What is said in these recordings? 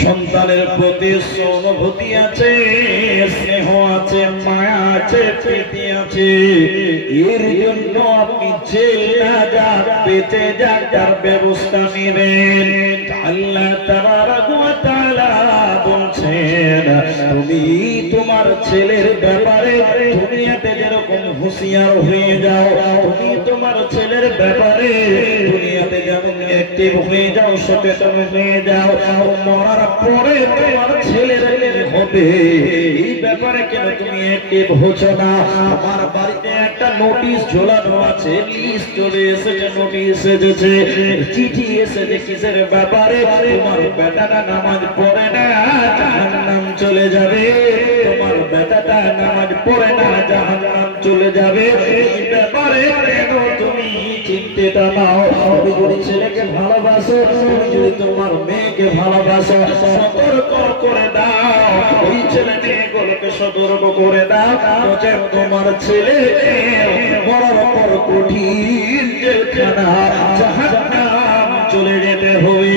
সন্তানের প্রতি অনুভূতি আছে, স্নেহ আছে, মায়া আছে, প্রীতি আছে। এর জন্য আপনি জেল না যাক, বেঁচে যাক তার ব্যবস্থা নেবেন। আল্লাহ তাবারাকা ওয়া তাআলা বলছেন, তুমি তোমার ছেলের ব্যাপারে দুনিয়াতে যেরকম হুঁশিয়ার হয়ে যাও, তুমি তোমার ছেলের ব্যাপারে দুনিয়াতে যেমন অ্যাক্টিভ হয়ে যাও, সচেতন হয়ে যাও, মরার পরে তোমার ছেলের হবে এই ব্যাপারে কেন তুমি অ্যাক্টিভ হচ্ছ না? আমার বাড়িতে একটা নোটিশ ঝোলানো আছে, লিস্ট চলে এসেছে, নোটিশ এসেছে, চিঠি এসেছে, কিসের ব্যাপারে? তোমার বেটাটা নামাজ পড়ে না, জাহান্নাম চলে যাবে। তোমার বেটাটা নামাজ পড়ে না, জাহান্নাম চলে যাবে। এই ব্যাপারে কেন তুমি চিন্তিত নাও? তুমি যদি ছেলেকে ভালোবাসো, তুমি যদি তোমার মেয়েকে ভালোবাসো, সতর্ক করে দাও, ওই ছেলে মেয়েগুলোকে সতর্ক করে দাও, তোমার ছেলে মরার পর কঠিন জেলখানা জাহান্নাম চলে যেতে হবে।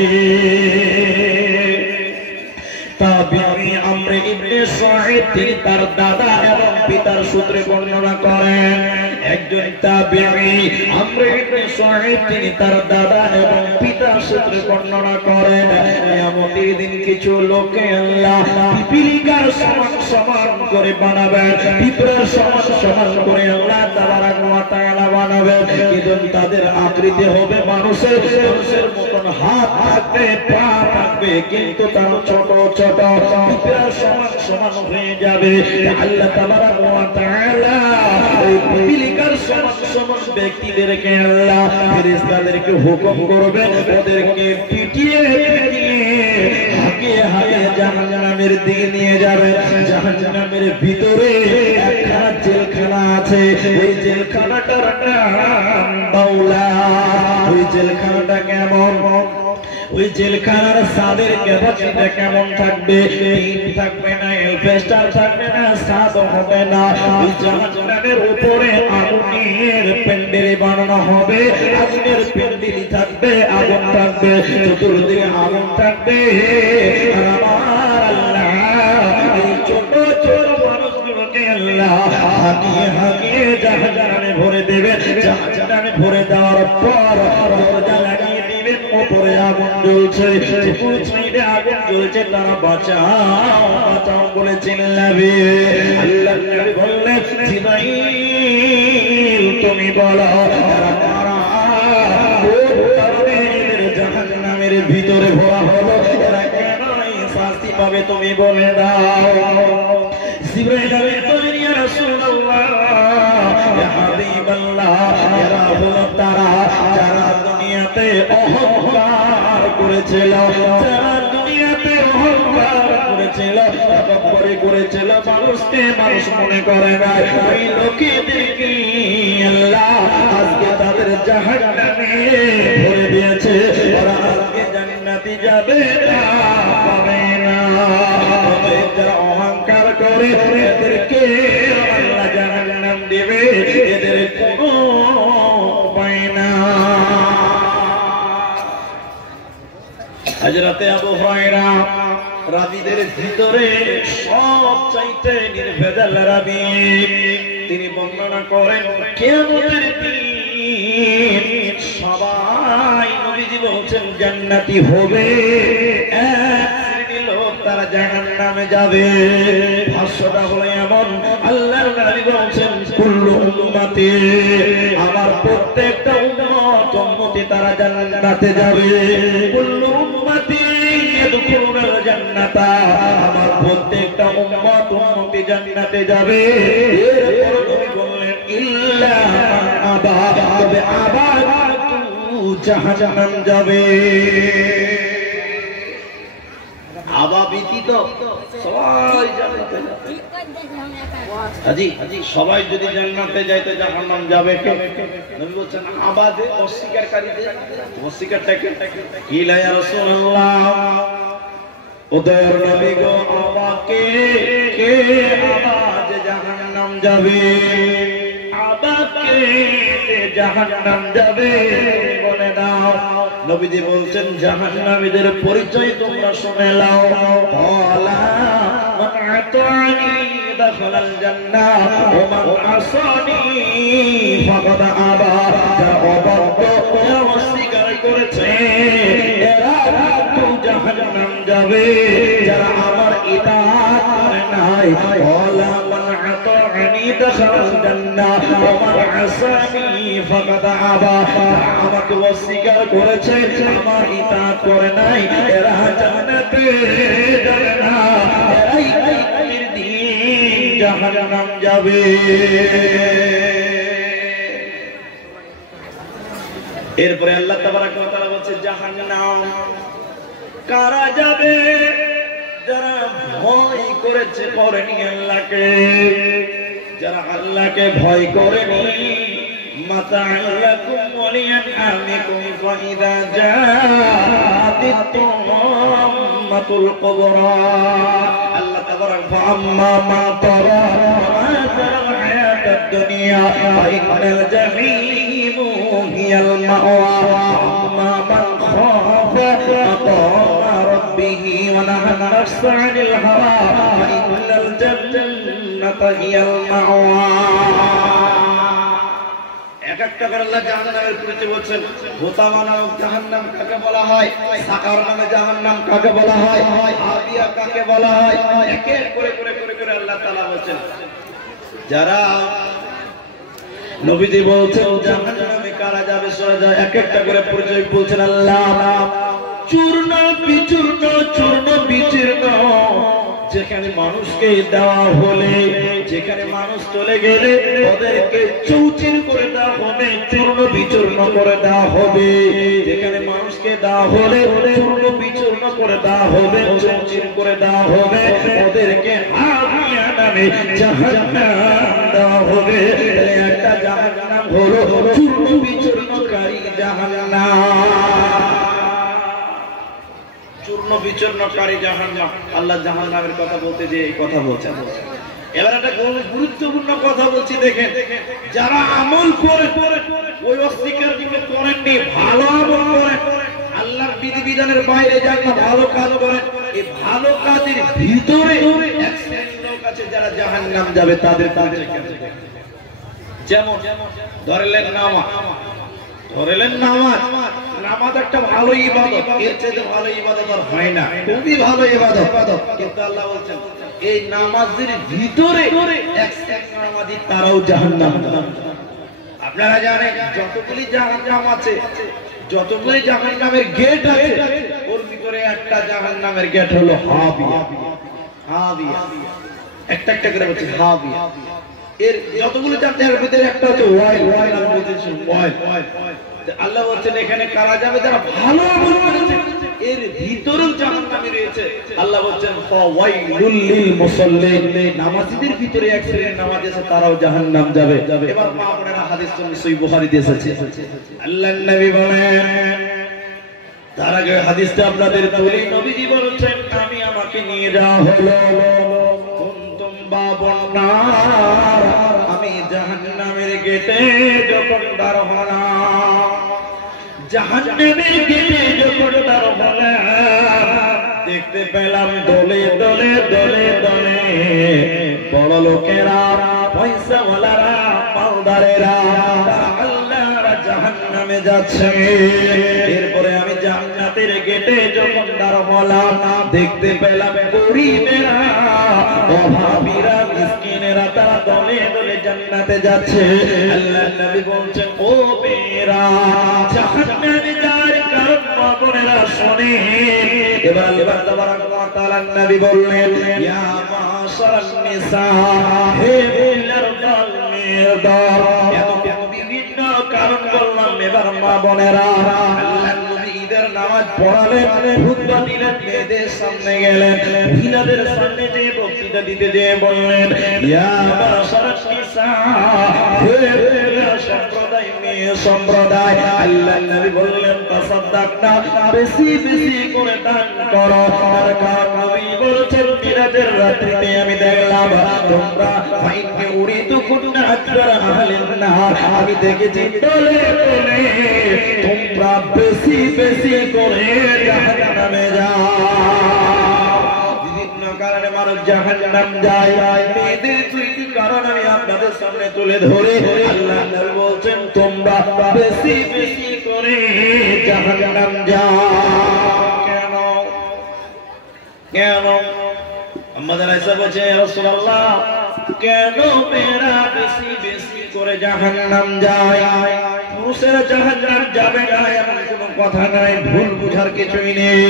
তাবিঈ আমর ইবনে সুআইদ তিনি তার দাদা এবং পিতার সূত্রে বর্ণনা করেন। একজন তাবিঈ আমর ইবনে সুআইদ তিনি তার দাদা এবং পিতার সূত্রে বর্ণনা করেন, কিয়ামতের দিন কিছু লোককে আল্লাহ পিপীলিকার সমান সমান করে বানাবেন, পিঁপড়ার সমান সমান করে আল্লাহ তাবারাকা ওয়া তাআলা বানাবেন। কিন্তু তাদের আকৃতি হবে মানুষের মতন, হাত থাকবে, পা থাকবে, কিন্তু তার ছোট ছোট, পিঁপড়ার সমান সমান হয়ে যাবে। আল্লাহ তাবারাকা ওয়া তাআলা ওই পিপীলিকার সমান সমান ব্যক্তিদেরকে আল্লাহ ফেরেশতাদেরকে হুকুম করবেন, ওদেরকে পিটিয়ে হাঁকিয়ে হাঁকিয়ে জাহান্নামের দিকে নিয়ে যাবেন। জাহান্নামের ভিতরে একটা জেলখানা আছে, ওই জেলখানাটার নাম বাউলা। ওই জেলখানাটা কেমন? ওই জেলখানার ছাদের ক্যাপাসিটি কেমন থাকবে? টিন থাকবে না, এলবেস্টার থাকবে না, ছাদ হবে না। ওই জাহান্নামের উপরে আগুনের প্যান্ডেল বানানো হবে, আগুনের প্যান্ডেল থাকবে, আগুন থাকবে, চতুর্দিকে আগুন থাকবে। আর আমার আল্লাহ এই ছোট ছোট মানুষগুলোকে আল্লাহ হাঁকিয়ে হাঁকিয়ে জাহান্নামে ভরে দেবে। জাহান্নামে ভরে দেওয়ার পর দরজা লাগিয়ে দিবেন, উপরে আগুন জ্বলছে, পুরো সাইডে আগুন জ্বলছে, তারা বাঁচাও বাঁচাও বলে চিল্লাবে। আল্লাহ নবী বললেন, জিবরাইল তুমি বলো তারা কারা, কোন কারণে এদের জাহান্নামের ভিতরে ভরা হলো, এরা কেন এই শাস্তি পাবে তুমি বলে দাও। জিবরাইল বললেন, ইয়া রাসূলুল্লাহ, ইয়া হাবিবাল্লাহ, এরা হলো তারা যারা দুনিয়াতে অহংকার করেছিল, যারা দুনিয়াতে অহংকার করেছিল, তাকব্বুরি করেছিল, মানুষকে মানুষ মনে করে না। ওই লোকেদেরকে আল্লাহ আজকে তাদের জাহান্নামে ভরে দিয়েছে, ওরা আজকে জান্নাতে যাবে না, পাবে না। যারা অহংকার করে এদেরকে আল্লাহ জাহান্নাম দেবে, এদের কোনো উপায় না। হযরতে আবু হুরায়রা রাবীদের ভিতরে সবচাইতে নির্ভেজাল রাবী, তিনি বর্ণনা করেন কিয়ামতের দিন সবাই নবীজি বলছেন জান্নাতি হবে, এক শ্রেণীর লোক তারা জাহান্নামে যাবে। ভাষ্যটা হলো এমন, আল্লাহর নবী বলছেন কুল্লু উম্মতি, আমার প্রত্যেকটা উম্মতি তারা জান্নাতে যাবে। কুল্লু উম্মতি ইয়াদখুলুনাল জান্নাতা, আমার প্রত্যেকটা উম্মতি জান্নাতে যাবে। এরপর নবী বললেন ইল্লা আবা, তবে আবা জাহান্নাম যাবে। আবা ব্যতীত সবাই জান্নাতে যাবে। হাজি সবাই যদি জান্নাতে যায় তো জাহান্নাম যাবে কে? নবী বলেন আবাদে অস্বীকারীদের, অস্বীকারটাকে কি লা ইয়া রাসূলুল্লাহ, ওদের নবী গো আমাকে কে আবাদ জাহান্নাম যাবে, আবাদকে জাহান্নাম যাবে বলে না। নাও। নবীজি বলছেন জাহান্নামীদের পরিচয় তোমরা শুনে নাও। ওয়ালা মান আতানি দাখালাল জান্নাহ ওয়া মান আসানি ফাকাদ আবা। যারা অবাধ্য অস্বীকার করেছে এরা জাহান্নাম যাবে, যারা আমার ইতাআত করে নাই। ওয়ালা মান আতানি দাখালাল জান্নাহ ওয়া মান আসানি ফাকাদ আবা। আমাকে অস্বীকার করেছে, আমার ইতাআত করে নাই, এরা জান্নাতে যাবে না, এরাই কিয়ামতের দিন জাহান্নাম যাবে। এরপরে আল্লাহ তাবারক ওয়া তাআলা বলছে জাহান্নাম কারা যাবে? যারা ভয় করেছে, করেনি আল্লাহকে, যারা আল্লাহকে ভয় করেনি। মাতাআল্লাকুম ওয়ালিয়ানআমিকুম ফাইদা জাআতিত তুম্মাতুল কুবরা। আল্লাহ তাবারক ফাআম্মা মা তারা মাতাল হায়াতাদ দুনিয়া ফাইনাল জাহিম হিয়াল মাওয়া। আম্মা মান খাফা মাকামা রাব্বিহি ওয়া নাহা নাফসা আনিল হাওয়া ফাইনাল জান্নাতা হিয়াল মাওয়া। এক একটা করে আল্লাহ জাহান্নামের পরিচয় বলছেন। হোতামা নামক জাহান্নাম কাকে বলা হয়, সাকার নামে জাহান্নাম কাকে বলা হয়, হাবিয়া কাকে বলা হয়, এক এক করে করে করে করে আল্লাহ তাআলা বলেন। যারা নবীজি বলছেন জাহান্নামে কারা যাবে, সরে যায়, এক একটা করে পরিচয় বলছেন আল্লাহ। চূর্ণ বিচূর্ণ, চূর্ণ বিচূর্ণ, যেখানে মানুষকে দেওয়া হলে, যেখানে মানুষ চলে গেলে ওদেরকে চৌচির করে দেওয়া হবে, চূর্ণ বিচূর্ণ করে দেওয়া হবে। যেখানে মানুষকে দেওয়া হলে চূর্ণ বিচূর্ণ করে দেওয়া হবে, চৌচির করে দেওয়া হবে, ওদেরকে হাবিয়া নামে জাহান্নাম দেওয়া হবে। একটা জাহান্নাম হলো চূর্ণ বিচূর্ণকারী জাহান্নাম। চূর্ণ বিচূর্ণকারী জাহান্নাম। আল্লাহ জাহান্নামের কথা বলতে যে এই কথা বলছেন। এবার একটা গুরুত্বপূর্ণ কথা বলছি, দেখেন, যারা আমল করে ওই অস্বীকার করেননি, ভালো আমল করেন, আল্লাহর বিধিবিধানের বাইরে যান না, ভালো কাজ করেন, এই ভালো কাজের ভিতরে এক শ্রেণীর লোক আছে যারা জাহান্নাম যাবে, তাদের পরিচয় কেমন? যেমন ধরেলেন নামাজ, ধরেলেন নামাজ, নামাজ একটা ভালো ইবাদত, এর চেয়ে ভালো ইবাদত আর হয় না, খুবই ভালো ইবাদত। কিন্তু আল্লাহ বলছেন এই নামাজের ভিতরে এক নামাজি তারাও জাহান্নাম। আপনারা জানেন যতগুলি জাহান্নাম আছে, যতগুলি জাহান্নামের গেট আছে, ওর ভিতরে একটা জাহান্নামের গেট হলো হাবিয়া। হাবিয়া একটা একটা করে বলছে হাবিয়া। এর যতগুলো জাহান্নামের ভিতরে একটা হচ্ছে ওয়াইল। ওয়াইল আমি বলতেছি ওয়াইল। আল্লাহ বলছেন এখানে কারা যাবে? যারা ভালো আমল করেছে, এর ভিতরেও জাহান্নামী রয়েছে। আল্লাহ বলছেন ফাওয়াইলুল লিল মুসাল্লিন, নামাজীদের ভিতরে এক শ্রেণীর নামাজি আছে, তারাও জাহান্নাম যাবে। এবার মা বোনেরা হাদিস সহিহ বুখারীতে এসেছে। আল্লাহর নবী বলেন, তার আগে হাদিসটা আপনাদের তুলি, নবীজি বলেছেন আমি আমাকে নিয়ে যাওয়া হলো, কুনতুম বাবুন নার, আমি জাহান্নামের গেটে যখন দাঁড় হলাম, জাহান্নামের গেটে যখন দাঁড় হলাম, দেখতে পেলাম দলে দলে দলে দলে বড় লোকেরা, পয়সাওয়ালারা, মালদারেরা, আল্লাহরা জাহান্নামে যাচ্ছে। এরপরে আমি জান্নাতের গেটে যখন দাঁড় হলাম, দেখতে পেলাম গরীবেরা, অভাবীরা, মিসকিনেরা, তারা দলে দলে জান্নাতে যাচ্ছে। আল্লাহর নবী বলছেন ও মেয়েরা, জাহান্নামে যাওয়ার কারণ মাগনেরা শুনে। এবার আল্লাহ তাবারক ওয়া তাআলা নবী বললেন, ইয়া মাশারান নিসা, হে মহিলার দল, মেয়ের দল। এত বিভিন্ন কারণ বললাম। এবার মা বোনেরা, আল্লাহর নবী ঈদের নামাজ পড়ালেন, খুতবা দিলেন, মেয়েদের সামনে গেলেন, মহিলাদের সামনে যে বক্তৃতা দিতে যে বললেন, ইয়া মাশারান নিসা, হে সম্প্রদায়, মেয়ে সম্প্রদায়, আল্লাহর নবী বললেন তাসাদদাকনা, বেশি বেশি করে দান করো। আর নবী বলেছেন মিরাজের রাত্রিতে আমি দেখলাম তোমরা উরিদুকুন্না আকবারা আহলিন নার, আমি দেখেছি দলে দলে তোমরা বেশি বেশি করে জাহান্নামে যাও। বিভিন্ন কারণে মানুষ জাহান্নাম যায়, মেয়েদের দুইটি কারণ আমি আপনাদের সামনে তুলে ধরে আল্লাহ নবী বলছেন তোমরা বেশি বেশি করে জাহান্নাম যাও। কেন কেন? আমাদের আয়েশা বলছে ইয়া রাসূলুল্লাহ কেন মেয়েরা বেশি বেশি করে জাহান্নাম যায়? পুরুষেরা জাহান্নাম যাবে না এমন কোনো কথা নাই, ভুল বুঝার কিছুই নেই।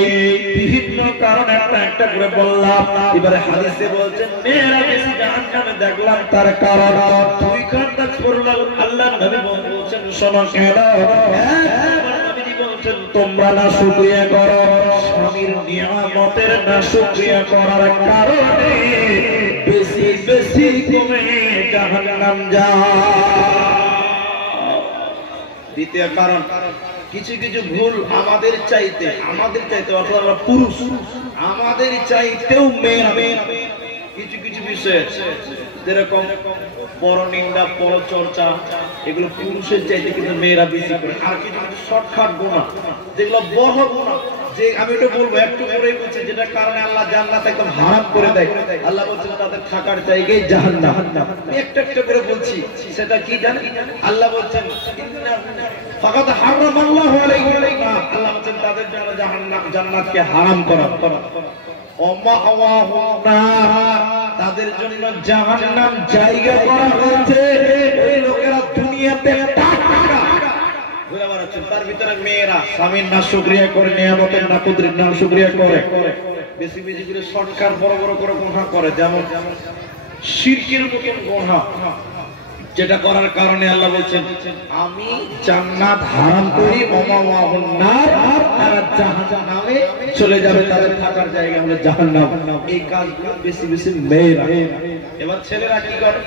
বিভিন্ন কারণ একটা একটা করে বললাম। এবারে হাদিসে বলছেন মেয়েরা বেশি জাহান্নামে দেখলাম তার কারণ দুই কারণ করলাম। আল্লাহ নবী বলছেন শোনো কেন? নবী বলছেন তোমরা না শুকরিয়া করো, স্বামীর নিয়ামতের না শুকরিয়া করার কারণে বেশি বেশি করে জাহান্নাম যায়। দ্বিতীয় কারণ কিছু কিছু ভুল আমাদের চাইতে অর্থাৎ পুরুষ আমাদের চাইতেও মেয়েরা কিছু কিছু বিষয় যেরকম পরনিন্দা পরচর্চা এগুলো পুরুষের চাইতে কিন্তু মেয়েরা বেশি করে। আর কিছু কিছু শর্টকাট গুনাহ যেগুলো বড় গুনাহ, যে আমি এটা বলবো একটু পরেই বলছি, যেটা কারণে আল্লাহ জান্নাত একদম হারাম করে দেয়। আল্লাহ বলছেন তাদের থাকার জায়গায় জাহান্নাম। একটা একটা করে বলছি, সেটা কি জানেন? আল্লাহ বলছেন ফাকাদ হারামাল্লাহু আলাইহিম, আল্লাহ বলছেন তাদের জন্য জাহান্নাম জান্নাতকে হারাম করা। তাদের জন্য জাহান্নাম জায়গা করা হয়েছে। ওই লোকেরা দুনিয়াতে ঘুরে বেড়াচ্ছে, তার ভিতরে মেয়েরা স্বামীর না শুকরিয়া করে, নিয়ামতের না কুদরতের না শুকরিয়া করে, বেশি বেশি করে শর্টকাট বড় বড় করে গুনাহ করে, যেমন শিরকের মতন গুনাহ, যেটা করার কারণে আল্লাহ বলছেন আমি জান্নাত হারাম করি, তারা জাহান্নামে চলে যাবে, তাদের থাকার জায়গা হলো জাহান্নাম। এই কাজগুলো বেশি বেশি মেয়েরা। এবার ছেলেরা কি করে?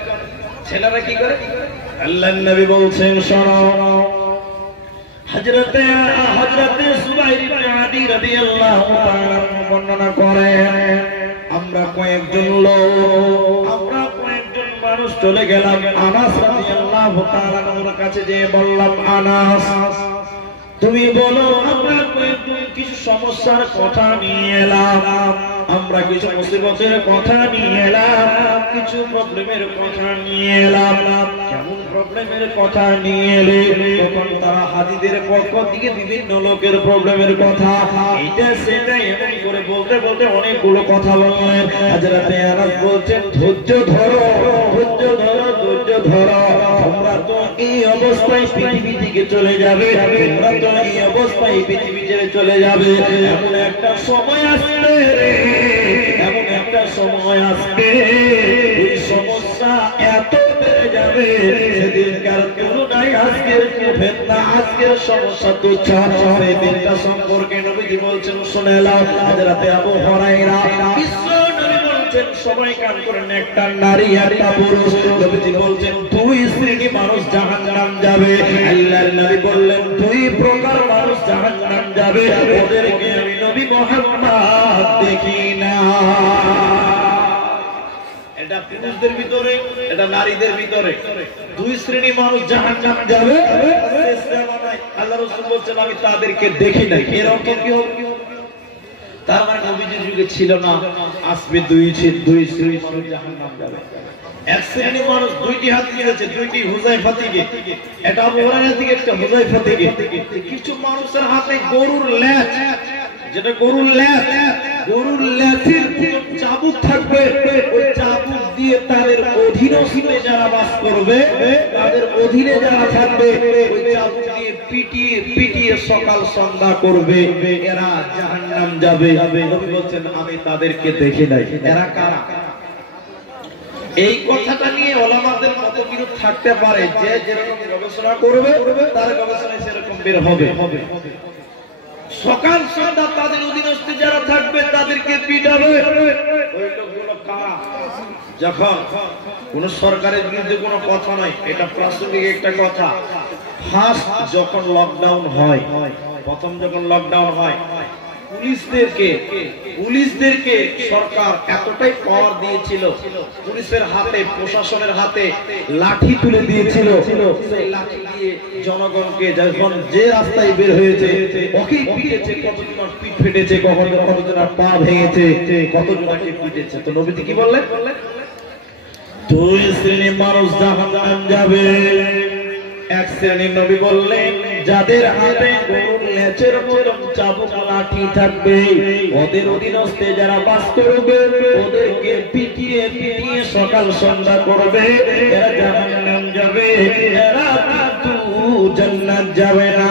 ছেলেরা কি করে? আল্লাহর নবী বলছেন শোনো, হযরতে সুবাইর ইবনে আদি রাদিয়াল্লাহু তাআলা বর্ণনা করেন আমরা কয়েকজন লোক মানুষ চলে গেলাম আনাস রাদিয়াল্লাহু তাআলা ওর কাছে যে বললাম আনাস তুমি বলো আমরা কিছু সমস্যার কথা নিয়ে এলাম, আমরা কিছু মুসিবতের কথা নিয়ে এলাম, কিছু প্রবলেমের কথা নিয়ে এলাম। কেমন প্রবলেমের কথা নিয়ে এলে? তখন তারা হাদিদের পক্ষ থেকে বিভিন্ন লোকের প্রবলেমের কথা এটা সেটা এমন করে বলতে বলতে অনেকগুলো কথা বললেন। হযরতে আনাস বলছেন ধৈর্য ধরো, ধৈর্য ধরো, ধৈর্য ধরো, তোমরা তো এই অবস্থায় পৃথিবী থেকে চলে যাবে, তোমরা তো এই অবস্থায় পৃথিবী ছেড়ে চলে যাবে। এমন একটা সময় আসবে, এমন একটা সময় আসবে ওই সমস্যা এত বেড়ে যাবে সেদিনকার তুলনায় আজকের ফেতনা, আজকের সমস্যা তুচ্ছ। সেই দিনটা সম্পর্কে নবীজি বলছেন শুনে নাও। হযরতে আবু হুরায়রা বিশ্ব নবী বলছেন সবাই কান করেন, একটা নারী একটা পুরুষ। নবীজি বলছেন দুই শ্রেণী মানুষ জাহান্নাম যাবে। আল্লাহর নবী বললেন দুই প্রকার মানুষ জাহান্নাম যাবে, ওদেরকে আমি নবী মুহাম্মদ দেখি না। এটা পুরুষদের ভিতরে, এটা নারীদের ভিতরে দুই শ্রেণী মানুষ জাহান্নাম যাবে। আল্লাহ রাসূল বলছেন আমি তাদেরকে দেখি নাই। এর অর্থ কি হবে? তার মানে নবীজির যুগে ছিল না, আসবে দুই শ্রেণী মানুষ জাহান্নাম যাবে। এক শ্রেণী মানুষ দুইটি হাত নিয়েছে, দুইটি হুযায়ফা থেকে, এটা আবু হুরায়রা থেকে, একটা হুযায়ফা থেকে। কিছু মানুষের হাতে গরুর লেজ, যেটা গরুর লেজ, গরুর লেজের চাবুক থাকবে, ওই চাবুক দিয়ে তাদের অধীনে যারা বাস করবে, তাদের অধীনে যারা থাকবে, ওই চাবুক দিয়ে পিটিয়ে পিটিয়ে সকাল সন্ধ্যা করবে, এরা জাহান্নাম যাবে। নবী বলছেন আমি তাদেরকে দেখি নাই। এরা কারা? এই কথাটা নিয়ে ওলামাদের মতবিরোধ থাকতে পারে, যে যেরকম গবেষণা করবে তার গবেষণায় সেরকম বের হবে। সকাল সন্ধ্যা তাদের অধীনস্থ যারা থাকবে তাদেরকে পিটাবে। ওই লোকগুলো কারা? যখন কোন সরকারের বিরুদ্ধে কোনো কথা নয়, এটা প্রাসঙ্গিক একটা কথা। ফার্স্ট যখন লকডাউন হয়, প্রথম যখন লকডাউন হয়, পুলিশদেরকে সরকার এতটাই পাওয়ার দিয়েছিল, পুলিশের হাতে, প্রশাসনের হাতে লাঠি তুলে দিয়েছিল। সেই লাঠি দিয়ে জনগণকে যখন যে রাস্তায় বের হয়েছে ওকেই পিটেছে, কতজনের পিঠ ফেটেছে, কতজনের পা ভেঙেছে, কতজনকে পিটেছে। তো নবীজি কি বললেন? দুই শ্রেণীর মানুষ জাহান্নাম যাবে। এক শ্রেণীর নবী বললেন যাদের হাতে গরুর লেজের মতন চাবুক লাঠি থাকবে, ওদের অধীনস্থে যারা বাস করবে ওদেরকে পিটিয়ে পিটিয়ে সকাল সন্ধ্যা করবে, এরা জাহান্নাম যাবে, এরা কিন্তু জান্নাত যাবে না।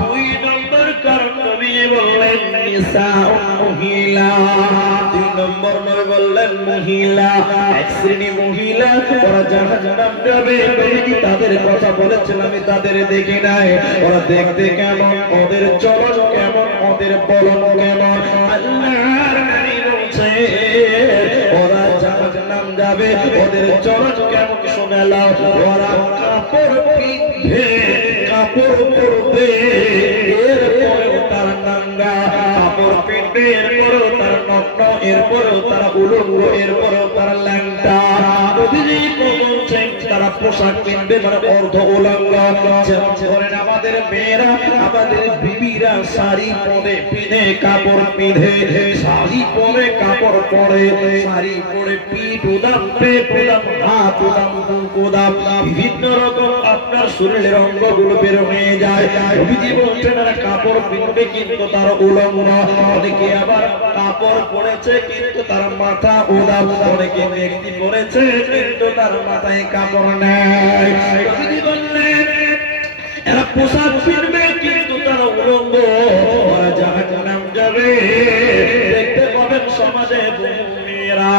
দুই নম্বর কারণ নবী বললেন নিসা মহিলা। দুই নম্বর নবী বললেন মহিলা, এক শ্রেণী মহিলা ওরা জাহান্নাম যাবে। নবীজি তাদের কথা বলেছেন, আমি তাদের দেখি নাই। ওরা দেখতে কেমন, ওদের চলন কেমন, ওদের বলন কেমন, আল্লাহর নবী বলছে ওরা জাহান্নাম যাবে, ওদের চলন কেমন শুনে নাও। ওরা কাপড় পিঁধে কাপড় পরবে, এরপরেও তার নাঙ্গা, কাপড় পিঁধবে এরপরেও তার নগ্ন, এরপরেও তারা উলঙ্গ, এরপরেও তারা ল্যাংটা। তারা পোশাক কিনবে মানে অর্ধ উলঙ্গ। যেমন আমাদের মেয়েরা, আমাদের বিবিরা শাড়ি পরে পিঁধে কাপড় পিঁধে, শাড়ি পরে কাপড় পরে, শাড়ি পরে পিঠ উদাম, পেট উদাম, হাত উদাম, বুক উদাম, বিভিন্ন রকম আপনার শরীরের অঙ্গগুলো বের হয়ে যায়। নবীজি বলছেন এরা কাপড় পিঁধবে কিন্তু তার উলঙ্গ। অনেকে আবার কাপড় পরেছে কিন্তু তার মাথা উদাম, অনেকে ব্যক্তি পরেছে কিন্তু তার মাথায় কাপড় নেই। নবীজি বললেন এরা পোশাক পিঁধবে কিন্তু তারা উলঙ্গ, ওরা জাহান্নাম যাবে। দেখতে পাবেন সমাজে মেয়েরা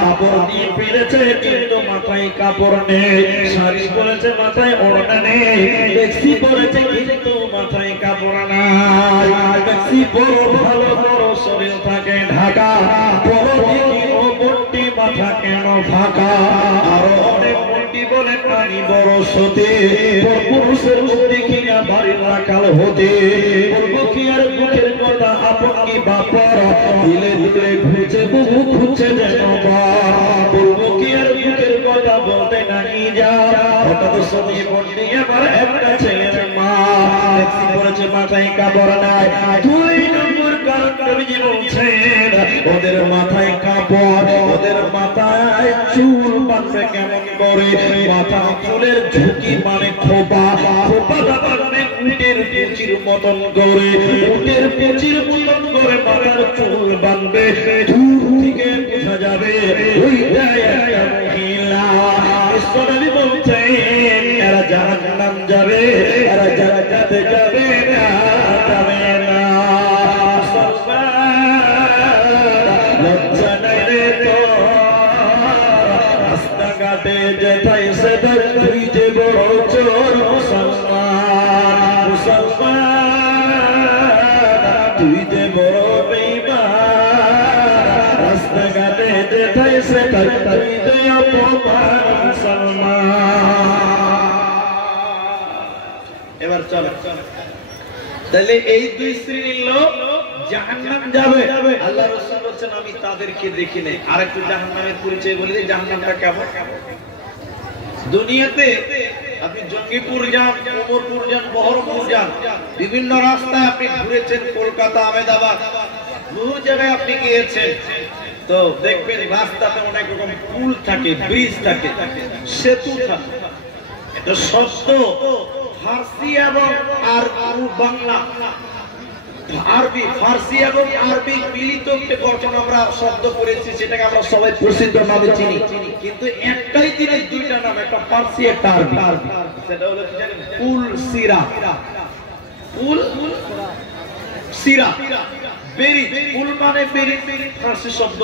কাপড় দিয়ে পেরেছে কিন্তু মাথায় কাপড় নেই, শাড়ি পরেছে মাথায় ওড়না নেই, ট্যাক্সি পরেছে কিন্তু মাথায় কাপড় নাই। ট্যাক্সি বড় ভালো বড় শরীর থাকে ঢাকা, বড় দিকে ও বড়টি মাথা কেন ফাঁকা। আরো অনেক মন্ডি বলেন আমি বড় সতে, পুরুষের মধ্যে কিনা বাড়ির রাখাল হতে, বলবো কি আর মুখের কথা আপন কি বাপার, দিলে দিলে ঘুরছে বহু ঘুরছে যেন বাপ, বলবো কি আর মুখের কথা বলতে নাই যা। হঠাৎ সত্যি মন্ডি আমার একটা ছেলের মা, ট্যাক্সি পরেছে মাথায় কাপড় নাই। দুই নম্বর কারণ নবীজি বলছেন ওদের মাথায় কাপড়, ওদের মাথায় চুল বাঁধবে কেমন করে, মাথায় চুলের ঝুঁকি মানে খোপা, খোপাটা বাঁধবে উটের পুঁচির মতন করে, উটের পুঁচির মতন করে মাথার চুল বাঁধবে। দূর থেকে বোঝা যাবে ওইটাই একটা মহিলা। নবী বলছেন এরা জাহান্নাম যাবে, এরা জান্নাতে যাবে না, যাবে না। লজ্জা নাই রে তো রাস্তাঘাটে যেথায় সেটা তুই যে বড় চোর মুসলমান, মুসলমান তুই যে বড় বেঈমান, রাস্তাঘাটে যেথায় সেটা তুই যে অপমান মুসলমান। এবার চলো, তাহলে এই দুই শ্রেণীর লোক জাহান্নাম যাবে। আল্লাহ রাসূল বলেন আমি তাদেরকে দেখি নাই। আরেকটু জাহান্নামের পরিচয় বলে দিই, জাহান্নামটা কেমন। দুনিয়াতে আপনি জঙ্গিপুর যান, ওমরপুর যান, বহরমপুর যান, বিভিন্ন রাস্তায় আপনি ঘুরেছেন, কলকাতা, আহমেদাবাদ, বহু জায়গায় আপনি গিয়েছেন, তো দেখবেন রাস্তাতে অনেক রকম পুল থাকে, ব্রিজ থাকে, সেতু থাকে। এটা শব্দ ফার্সি এবং বাংলা, আরবি, ফার্সি এবং আরবি মিলিত একটা গঠন আমরা শব্দ করেছি, সেটাকে আমরা সবাই প্রসিদ্ধ নামে চিনি। কিন্তু একটাই জিনিস দুইটা নাম, একটা ফার্সি একটা আরবি। সেটা হলো কি জানেন? পুল সিরা, পুল সিরা, বেরিজ। পুল মানে বেরিজ, ফার্সি শব্দ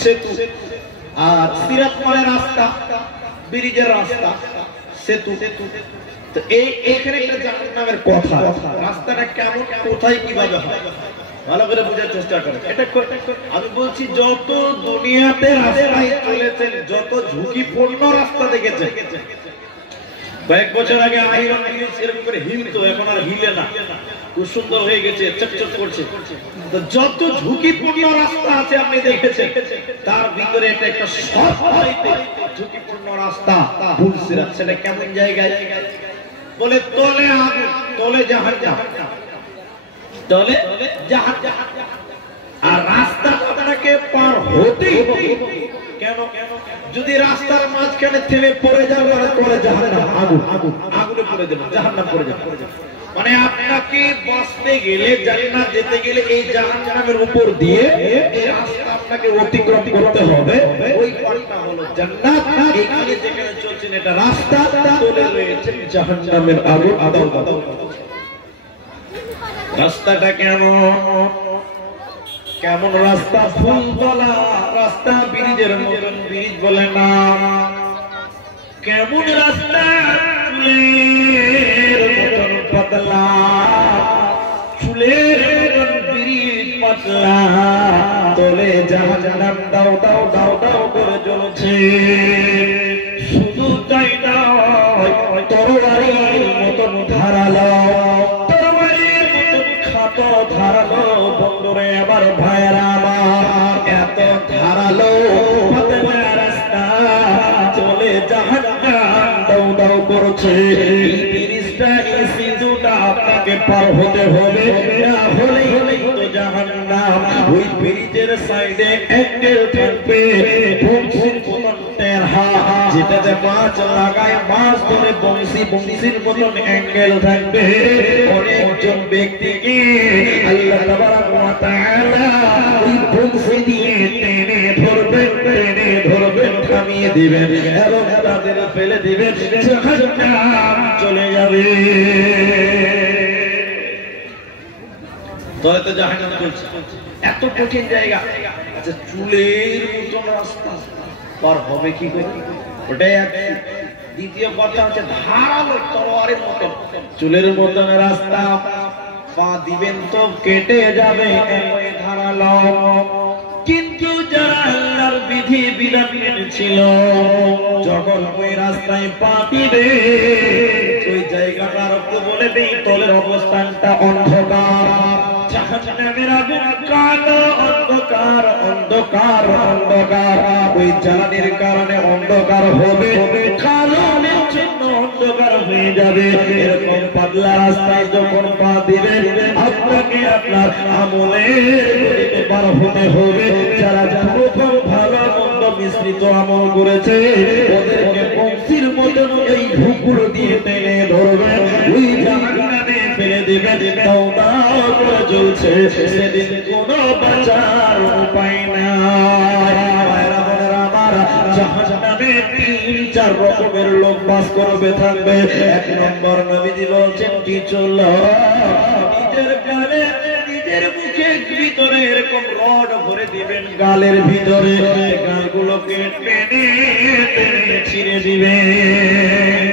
সেতু, আর সিরাত মানে রাস্তা, ব্রিজের রাস্তা, সেতু। তো এইখানে একটা জাহান্নামের কথা, রাস্তাটা কেমন, কোথায় কিভাবে হয় ভালো করে বোঝার চেষ্টা করেন। এটা আমি বলছি যত দুনিয়াতে রাস্তায় চলেছেন, যত ঝুঁকিপূর্ণ রাস্তা দেখেছেন, কয়েক বছর আগে আইরন এরকম করে হিলতো, এখন আর হিলে না। খুব সুন্দর হয়ে গেছে, চকচক করছে। তো যত ঝুঁকিপূর্ণ রাস্তা আছে আপনি দেখেছেন, তার ভিতরে এটা একটা সবচাইতে ঝুঁকিপূর্ণ রাস্তা ফুলসিরাত। সেটা কেমন জায়গায়? বলে তলে আগুন, তলে জাহান্নাম, তলে জাহান্নাম। আর রাস্তা আপনাকে পার হতেই হবে। কেন? যদি রাস্তার মাঝখানে থেমে পড়ে যাবে আর পড়ে জাহান্নাম, আগুন, আগুন, আগুনে পড়ে যাবে, জাহান্নাম পড়ে যাবে। মানে আপনাকে বাঁচতে গেলে, জান্নাত যেতে গেলে এই জাহান্নামের উপর দিয়ে এই রাস্তা আপনাকে অতিক্রম করতে হবে। ওই পথটা হলো জান্নাত। এখানে যেখানে চলছেন এটা রাস্তা, তলে রয়েছে জাহান্নামের আগুন। আদাও দাও। রাস্তাটা কেমন রাস্তা? ফুলতলা রাস্তা, ব্রিজের মতন, ব্রিজ বলে না। কেমন রাস্তা? চুলের মতন পাতলা, চুলের মতন ব্রিজ পাতলা, তলে জাহান্নাম দাও দাও দাও দাও করে জ্বলছে। শুধু তাই নয়, তরবারির মতন ধারালো, তরবারির মতন খাটো ধারালো। বন্ধুরে আমার ভাইয়েরা আমার, এত ধারালো পাতলা রাস্তা, চলে জাহান্নাম দাও দাও করছে। এই ব্রিজটা, এই সেতুটা আপনাকে পার হতে হবে, না হলেই তো জাহান্নাম। ওই ব্রিজের সাইডে অ্যাঙ্গেল থাকবে, বংশীর মতন টেরহা, যেটাতে মাছ লাগায়, মাছ ধরে বংশী, বংশীর মতন অ্যাঙ্গেল থাকবে। অনেকজন ব্যক্তিকে আল্লাহ তাবারাক ওয়া তাআলা ওই বংশী দিয়ে টেনে ধরবেন, টেনে ধরবেন, থামিয়ে দিবেন এবং তাদের ফেলে দিবেন, জাহান্নাম চলে যাবে। তো জাহান্নাম চলছে, এত কঠিন জায়গা। আচ্ছা, চুলের মতন রাস্তা পার হবে কি করে? ওটাই এক। দ্বিতীয় কথা হচ্ছে ধারালো তলোয়ারের মতন, চুলের মতন রাস্তা, পা দিবেন তো কেটে যাবে, ধারালো। কিন্তু যারা আল্লাহর বিধি বিধান মেনেছিল, যখন ওই রাস্তায় পা দিবে, ওই জায়গাটার বলে দেই তলের অবস্থানটা অন্ধকার, জাহান্নামের আগুন কালো, অন্ধকার, অন্ধকার, অন্ধকার। ওই জ্বালানির কারণে অন্ধকার হবে, কালো জন্য অন্ধকার হয়ে যাবে। এরকম পাতলা রাস্তায় যখন পা দিবে, আপনাকে আপনার আমলের পার হতে হবে। যারা প্রথম ভালো মন্দ মিশ্রিত আমল করেছে, ওদেরকে বংশীর মতন এই ঢুকুর দিয়ে টেনে ধরবে, ওই জাহান্নামে ফেলে দিবে। তওবা করে চলছে, সেদিন কোনো বাঁচার উপায় নাই। জাহান্নামে 3-4 রকমের লোক বাস করবে, থাকবে। এক নম্বর, নবীজি বলছেন কি? চলো নিজের গালে, নিজের মুখে ভিতরে এরকম রড ভরে দিবেন, গালের ভিতরে গালগুলোকে টেনে টেনে ছিঁড়ে দিবেন।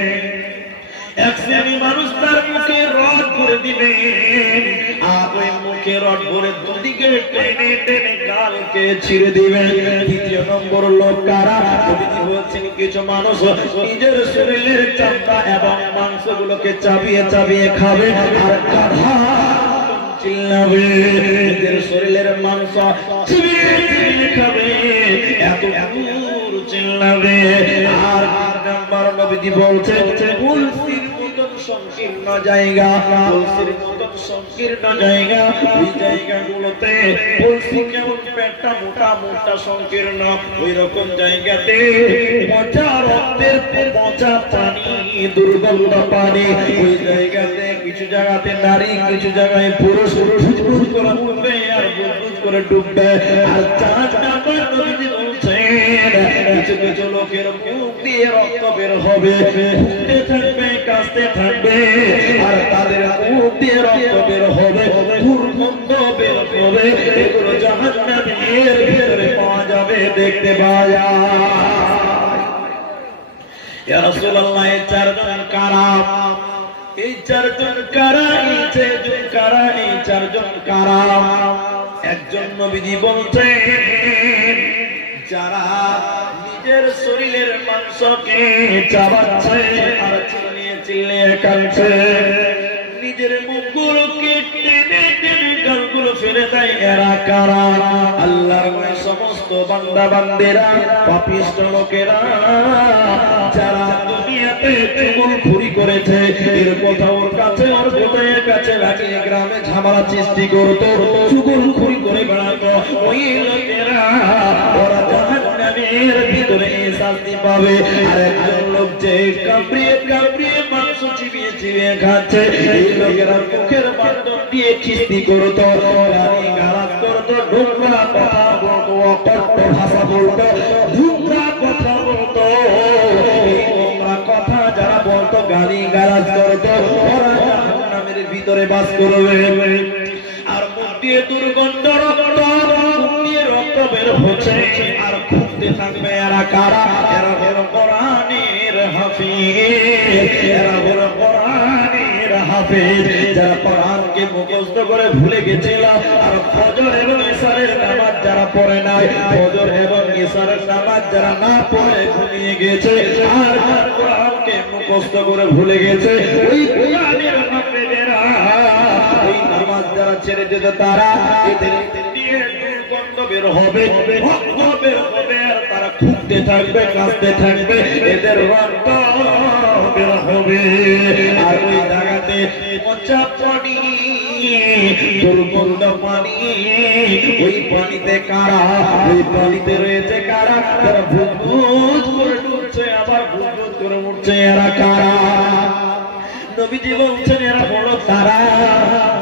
এক শ্রেণী মানুষ তার মুখে রড ভরে দিবেন, আর ওই মুখে রড ভরে দুদিকে টেনে টেনে গালকে ছিঁড়ে দিবেন। দ্বিতীয় নম্বর লোক কারা? নবীজি বলছেন কিছু মানুষ নিজের শরীরের চামড়া এবং মাংসগুলোকে চাবিয়ে চাবিয়ে খাবে, আর গাধা চিল্লাবে, নিজের শরীরের মাংস চিবিয়ে চিবিয়ে খাবে, এত দূর চিল্লাবে। আর নাম্বার নবীজি বলছেন তুলসির মতন সংকীর্ণ জায়গা, তুলসির মতন সংকীর্ণ জায়গা, ওই জায়গাগুলোতে তুলসি কেমন পেটটা মোটা মোটা সংকীর্ণ, ওই রকম জায়গাতে পচা রক্তের পচা পানি, দুর্গন্ধ পানি। ওই জায়গাতে কিছু জায়গাতে নারী, কিছু জায়গায় পুরুষ বুঝবুঝ করে উঠবে আর বুঝবুঝ করে ডুববে। আর 4 নাম্বার নবীজি বলছেন কিছু কিছু লোকের মুখ দিয়ে রক্ত বের হবে, ফুটতে থাকবে, কাশতে থাকবে, আর তাদের মুখ দিয়ে রক্ত বের হবে, দুর্গন্ধ বের হবে। এগুলো জাহান্নামের ভিতরে পাওয়া যাবে, দেখতে পাওয়া যায়। ইয়া রাসূলুল্লাহ, এই 4 জন কারা? এই 4 জন কারা? এই 4 জন কারা? এই 4 জন কারা? একজন নবীজি বলছেন যারা নিজের শরীরের মাংসকে চাবাচ্ছে আর চিল্লিয়ে চিল্লিয়ে কাঁদছে, নিজের মুখগুলোকে ছেড়ে দেয় এরা কারা? আল্লাহর ওই সমস্ত বান্দা বান্দেরা, পাপিষ্ঠ লোকেরা যারা দুনিয়াতে চুগলখড়ি করেছে, এর কথা ওর কাছে ওর কোথায় কাছে লাগিয়ে গ্রামে ঝামেলা সৃষ্টি করতো, চুগলখড়ি করে বেড়াতো, ওই লোকেরা ওরা জাহান্নামের ভিতরে শাস্তি পাবে। আর একজন লোক যে কামড়িয়ে কামড়িয়ে মাংস চিবিয়ে চিবিয়ে খাচ্ছে, এই লোকেরা মুখের মাধ্যম দিয়ে খিস্তি করতো, গালি গালাজ করতো, নোংরা কথা বলতো, অকট্ট ভাষা বলতো, নোংরা কথা বলতো। এই নোংরা কথা যারা বলতো, গালি গালাজ করতো, ওরা জাহান্নামের ভিতরে বাস করবে। আর মুখ দিয়ে দুর্গন্ধ রক্ত, মুখ দিয়ে রক্ত বের হচ্ছে, আর খুঁজতে থাকবে এরা কারা? এরা হলো কোরআনের হাফিজ, এরা হলো কোরআনের হাফিজ, যারা কোরআনকে মুখস্থ করে ভুলে গেছিল। আর ফজর এবং ইশারের নামাজ যারা পড়ে নাই, ফজর এবং ইশারের নামাজ যারা না পড়ে ঘুমিয়ে গেছে, আর কোরআনকে মুখস্থ করে ভুলে গেছে, ওই কোরআনের হাফিজেরা, ওই নামাজ যারা ছেড়ে দিত, তারা এদের দিয়ে দুর্গন্ধ বের হবে, রক্ত বের হবে, আর তারা খুঁজতে থাকবে, কাঁদতে থাকবে, এদের রক্ত বের হবে। আর ওই জায়গাতে পচা পানি, দুর্গন্ধ পানি, ওই পানিতে কারা? ওই পানিতে রয়েছে কারা? তারা ভুজ করে উঠছে, আবার ভুজ করে উঠছে, এরা কারা? নবীজি বলছেন এরা হলো তারা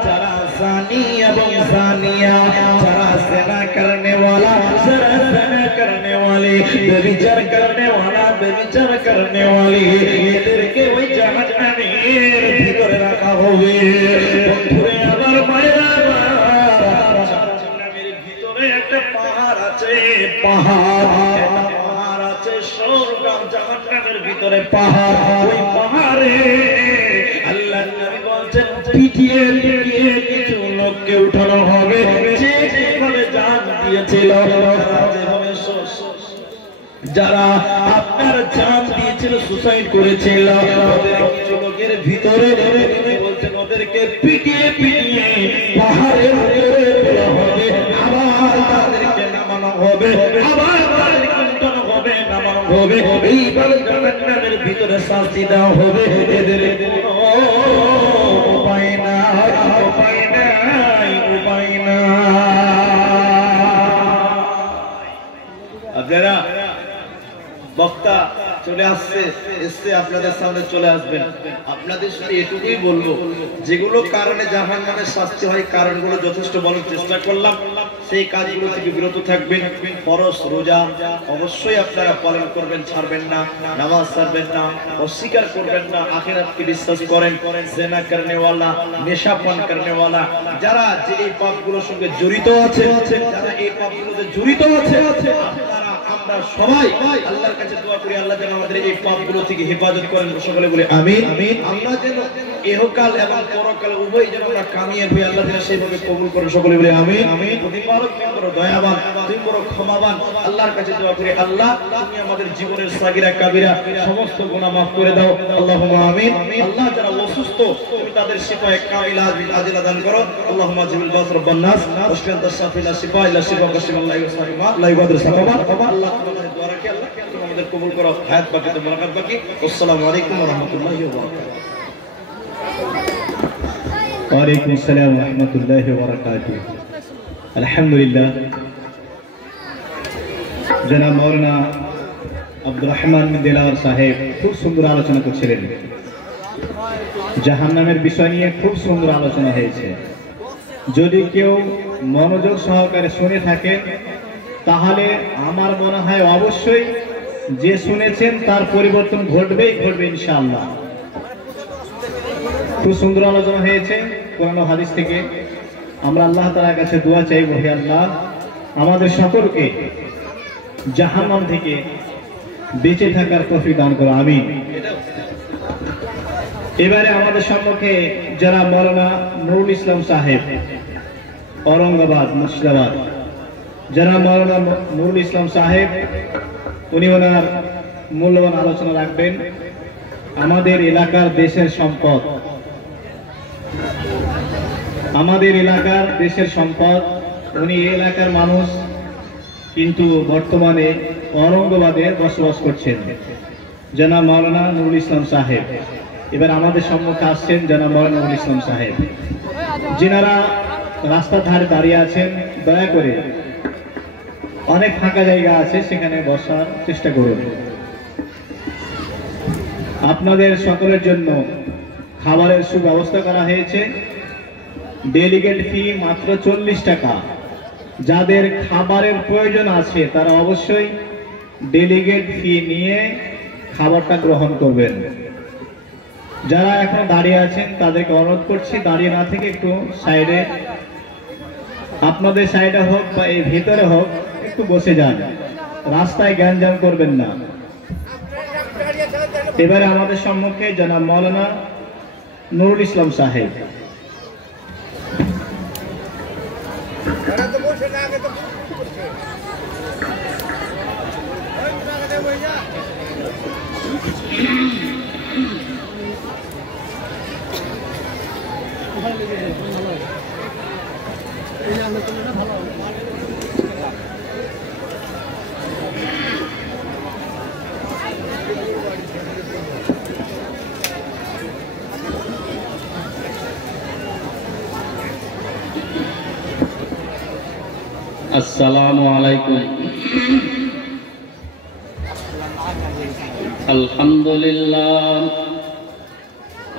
যারা জানি এবং জানিয়া, যারা ज़िना करने वाला, যারা ज़िना करने वाली, व्यभिचार करने वाला, व्यभिचार करने वाली, এদেরকে ওই জাহান্নামের ভিতরে রাখা হবে। বন্ধুরে আমার মায়েরা, জাহান্নামের ভিতরে একটা পাহাড় আছে, পাহাড় আছে, স্বর্গাম জাহান্নামের ভিতরে পাহাড়। ওই পাহাড়ে আল্লাহর নবী বলেন পিটিয়ে পিটিয়ে কিছু লোককে উঠানো হবে, যে যেভাবে জান দিয়েছিল, যারা আপনার জান দিয়েছিল, সুসাইড করেছিল, ওদের কিছু লোকের ভিতরে বলছেন ওদেরকে পিটিয়ে পিটিয়ে পাহাড়ের উপরে তোলা হবে, আবার তাদেরকে নামানো হবে, আবার তাদেরকে উঠানো হবে, নামানো হবে, এইভাবে জাহান্নামের ভিতরে শাস্তি দেওয়া হবে। এদের উপায় নাই, উপায় নাই, উপায় নাই। আপনারা বক্তা চলে আসছে, এসে আপনাদের সামনে চলে আসবেন। আপনাদের শুধু এটুকুই বলবো, যেগুলো কারণে জাহান্নামের শাস্তি হয়, কারণগুলো যথেষ্ট বলার চেষ্টা করলাম, সেই কাজগুলো থেকে বিরত থাকবেন। ফরজ রোজা অবশ্যই আপনারা পালন করবেন, ছাড়বেন না, নামাজ ছাড়বেন না, অস্বীকার করবেন না, আখিরাতকে বিশ্বাস করেন। ज़िना करने वाला, নেশা পান करने वाला, যারা যে এই পাপগুলোর সঙ্গে জড়িত আছে, যারা এই পাপগুলোতে জড়িত আছে, আপনারা আমরা সবাই আল্লাহর কাছে দোয়া করি, আল্লাহ যেন আমাদের এই পাপগুলো থেকে হেফাজত করেন। সকলে বলি আমিন। আমরা যেন ইহকাল এবং পরকাল উভয় যেন আমরা কামিয়াব হই, আল্লাহ যেন সেইভাবে কবুল করেন। সকলে বলি আমিন। প্রতিপালক তুমি বড় দয়াবান, তুমি বড় ক্ষমাবান। আল্লাহর কাছে দোয়া করি, আল্লাহ তুমি আমাদের জীবনের সাগিরা কাবিরা সমস্ত গুনাহ মাফ করে দাও। আল্লাহুম্মা আমিন। আল্লাহ যারা অসুস্থ, তুমি তাদের শিফায়ে কামিলা আজিলা দান করো। আল্লাহুম্মা জিবিল বাস রাব্বান নাস ওয়াশফিআনতা শাফিলা শিফা ইল্লা শিফা কাশিমাল্লাহি ওয়া সালিমা লা ইবাদু সাকাবা। আল্লাহ তোমাদের দোয়া রাখি, আল্লাহ তুমি আমাদের কবুল করো। হায়াত বাকি তো বরকত বাকি। আসসালামু আলাইকুম ওয়া রাহমাতুল্লাহি ওয়া বারাকাতুহু। ওয়ালাইকুম আসসালাম ওয়া রাহমাতুল্লাহি ওয়া বারাকাতুহু। আলহামদুলিল্লাহ, জনাব মাওলানা আব্দুর রহমান দিলাওয়ার সাহেব খুব সুন্দর আলোচনা করছিলেন। জাহান্নামের বিষয় নিয়ে খুব সুন্দর আলোচনা হয়েছে। যদি কেউ মনোযোগ সহকারে শুনে থাকেন, তাহলে আমার মনে হয় অবশ্যই যে শুনেছেন তার পরিবর্তন ঘটবেই ঘটবে ইনশাআল্লাহ। খুব সুন্দর আলোচনা হয়েছে কোরআন ও হাদিস থেকে। আমরা আল্লাহ তাআলার কাছে দোয়া চাইব, হে আল্লাহ আমাদের সকলকে জাহান্নাম থেকে বেঁচে থাকার তৌফিক দান করো, আমিন। এবারে আমাদের সম্মুখে যারা মাওলানা নুরুল ইসলাম সাহেব, औरंगाबाद मुर्शिदाबाद, যারা মাওলানা নুরুল ইসলাম সাহেব, উনি ওনার মূল্যবান আলোচনা রাখবেন। আমাদের এলাকার দেশের সম্পদ আমাদের এলাকার দেশের সম্পদ। উনি এই এলাকার মানুষ, কিন্তু বর্তমানে ঔরঙ্গাবাদে বসবাস করছেন। জনাব মাওলানা নুরুল ইসলাম সাহেব এবার আমাদের সম্মুখে আসছেন। জনাব মাওলানা নুরুল ইসলাম সাহেব, যিনারা রাস্তার ধারে দাঁড়িয়ে আছেন, দয়া করে অনেক ফাঁকা জায়গা আছে, সেখানে বসার চেষ্টা করুন। আপনাদের সকলের জন্য খাবারের সুব্যবস্থা করা হয়েছে। ডেলিগেট ফি মাত্র 40 টাকা। যাদের খাবারের প্রয়োজন আছে তারা অবশ্যই ডেলিগেট ফি নিয়ে খাবারটা গ্রহণ করবেন। যারা এখন দাঁড়িয়ে আছেন তাদেরকে অনুরোধ করছি, দাঁড়িয়ে না থেকে একটু সাইডে, আপনাদের সাইডে হোক বা এই ভিতরে হোক, একটু বসে যান, রাস্তায় গ্যাঞ্জাম করবেন না। এবারে আমাদের সম্মুখে জনাব মাওলানা নুরুল ইসলাম সাহেব। আসসালামু আলাইকুম।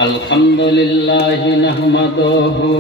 আলহামদুলিল্লাহ নাহমাদুহু